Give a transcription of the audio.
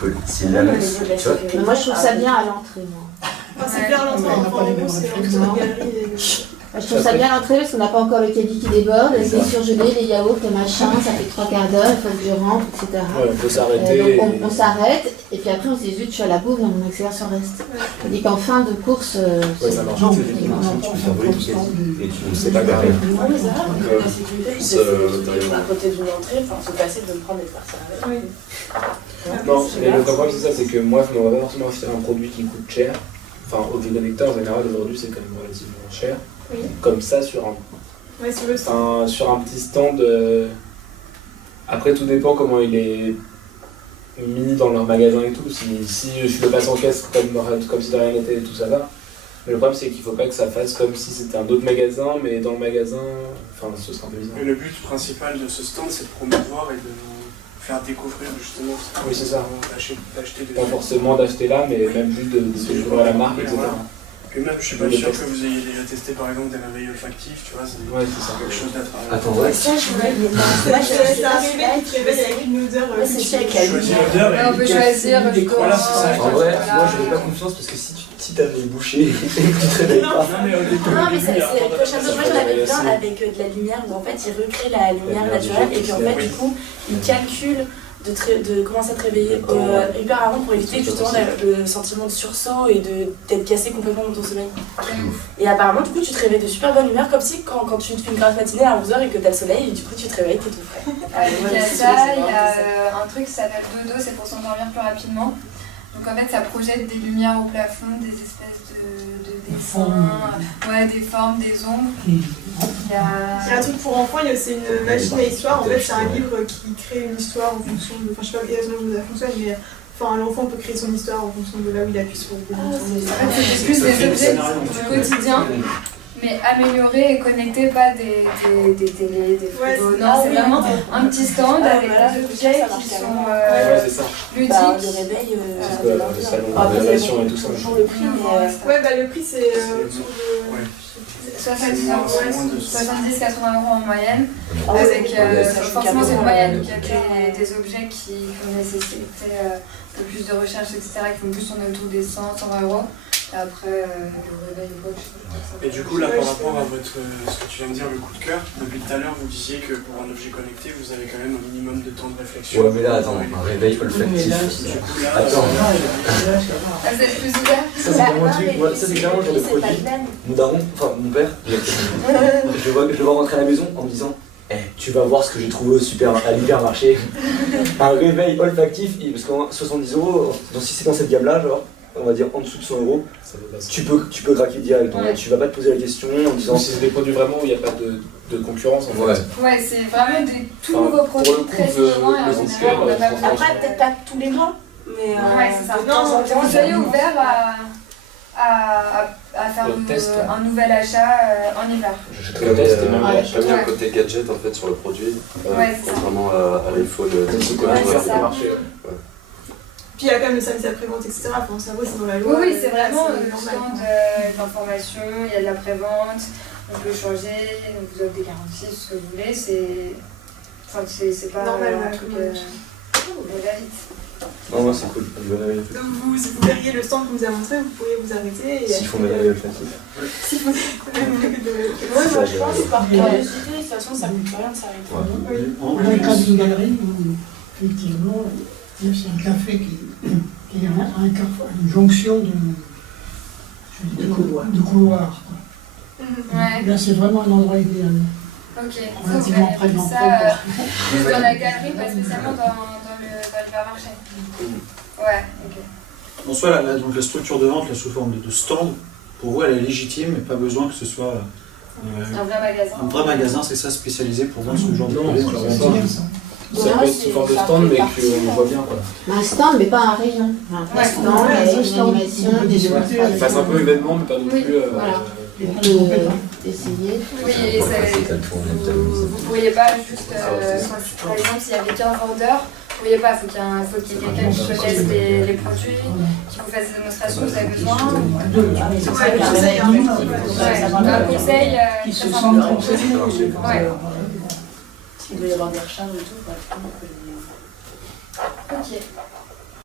cool. S'il y a le... Tu vois. Mais moi, je trouve ça bien à l'entrée, moi. C'est bien à l'entrée, c'est l'entrée de galerie. Je trouve ça bien à l'entrée parce qu'on n'a pas encore le caddie qui déborde, les surgelés, les yaourts, les machins, ça fait 3 quarts d'heure, il faut que je rentre, etc. Ouais, on peut s'arrêter. Donc on s'arrête et puis après on se dit zut, je suis à la bouffe et on accélère sur le reste. Tandis qu'en fin de course, ouais, ça marche. Tu peux faire voler tout ça et tu ne sais pas garer. Oui, c'est vrai. La sécurité, à côté d'une entrée, c'est facile de me prendre des personnes avec. Non, mais le problème c'est ça, c'est que moi je ne vais pas forcément acheter un produit qui coûte cher. Enfin, au connecteur en général aujourd'hui c'est quand même relativement cher. Oui. Comme ça sur un petit stand. Après tout dépend comment il est mis dans leur magasin et tout. Si je le passe en caisse comme si de rien n'était, tout ça va. Mais le problème c'est qu'il ne faut pas que ça fasse comme si c'était un autre magasin, mais dans le magasin, enfin ce sera un peu bizarre. Mais le but principal de ce stand c'est de promouvoir et de faire découvrir justement. Oui c'est ça. D'acheter des... Pas forcément d'acheter là, mais même juste de découvrir la marque, etc. Voilà. Et même, je suis pas sûr que vous ayez déjà testé par exemple des réveils olfactifs, tu vois, c'est quelque chose d'attrayant. Attends, ouais. Ça, je voulais. Moi, c'est un réveil qui réveille avec une odeur. C'est chèque. Choisir l'odeur et on peut choisir. Voilà, c'est ça. En vrai, moi je n'ai pas confiance parce que si t'as les bouchées et que tu te réveilles pas. Non, mais c'est le prochain moi j'en avais plein avec de la lumière où en fait ils recréent la lumière naturelle et puis en fait du coup ils calculent de commencer à te réveiller hyper avant pour éviter justement le sentiment de sursaut et d'être cassé complètement dans ton sommeil. Et apparemment du coup tu te réveilles de super bonne humeur comme si quand tu te fais une grasse matinée à 11h et que t'as le soleil et du coup tu te réveilles, t'es tout frais. Il y a ça, il y a un truc qui s'appelle dodo, c'est pour s'endormir plus rapidement. Donc en fait ça projette des lumières au plafond, des espèces de dessins, des formes, des ombres. Il y a un truc pour enfants, il y a aussi une machine à histoire. En fait, c'est un livre qui crée une histoire en fonction de. Enfin, je sais pas exactement comment ça fonctionne, mais l'enfant peut créer son histoire en fonction de là où il appuie sur le bouton. En fait, c'est plus des objets du quotidien, mais améliorés et connectés, pas des télés, des frigos. Non, c'est vraiment un petit stand avec des objets qui sont ludiques. Le réveil, le salon de révélation et tout ça. Toujours le prix, mais. Le prix c'est. 70-80 € en moyenne, avec forcément c'est une moyenne, donc il y a des objets qui nécessitaient un peu plus de recherche, etc., qui font plus tourner autour des 100-120 €. Et après, le réveil, et du coup, là, par rapport à ce que tu viens de dire, le coup de cœur, depuis tout à l'heure, vous disiez que pour un objet connecté, vous avez quand même un minimum de temps de réflexion. Ouais, mais là, attends, un réveil olfactif. Attends. Vous êtes plus ouvert? Ça, c'est vraiment un truc. Moi, ça, c'est clairement le genre de produit. Mon daron, enfin mon père, je le vois rentrer à la maison en me disant tu vas voir ce que j'ai trouvé à l'hypermarché. Un réveil olfactif, parce qu'en 70 €, donc si c'est dans cette gamme-là, genre, on va dire en dessous de 100 €, tu peux craquer direct. Donc, tu vas pas te poser la question en disant. Si c'est des produits vraiment où il n'y a pas de concurrence en fait. Ouais, c'est vraiment des tout nouveaux produits très innovants et en général on n'a pas besoin. Après, peut-être pas tous les mois, mais. Ouais, c'est ça. Non, soyez ouverts à faire un nouvel achat en hiver. J'aime bien le côté gadget en fait sur le produit, contrairement à l'iPhone. Puis il y a quand même le service après-vente, etc. Enfin, ça c'est dans la loi. Oui, c'est vraiment le stand d'information, il y a de la prévente, on peut changer, on vous offre des garanties, ce que vous voulez, c'est pas normal, un truc de la vite. Non, moi c'est cool, une bonne réveil. Donc vous verriez le stand qu'on vous a montré, vous pourriez vous arrêter. S'ils font des réveils olfactifs. S'ils font des moi je pense que par curiosité, de toute façon ça coûte rien de s'arrêter. Dans le cadre d'une galerie, effectivement, c'est un café qui est une jonction de couloirs. Là c'est vraiment un endroit idéal. Ok, relativement près de ça juste dans la galerie, pas spécialement dans l'hypermarché. Ouais, ok. En soi, donc la structure de vente là, sous forme de stand, pour vous, elle est légitime et pas besoin que ce soit un vrai magasin. Un vrai magasin, c'est ça, spécialisé pour vendre ce genre de produits. Ça peut être sous forme de stand, mais qu'on voit bien quoi. Un stand, mais pas un rayon. Un stand avec une animation, des démonstrations. Fasse un peu événement, mais pas non plus. Essayer. Oui, et vous pourriez pas juste, par exemple, s'il y avait 15 vendeurs, vous pourriez pas, il faut qu'il y ait quelqu'un qui connaisse les produits, qui vous fasse des démonstrations, vous avez besoin. Un conseil qui se sentent conseillés. Il doit y avoir des recharges et tout. Ok.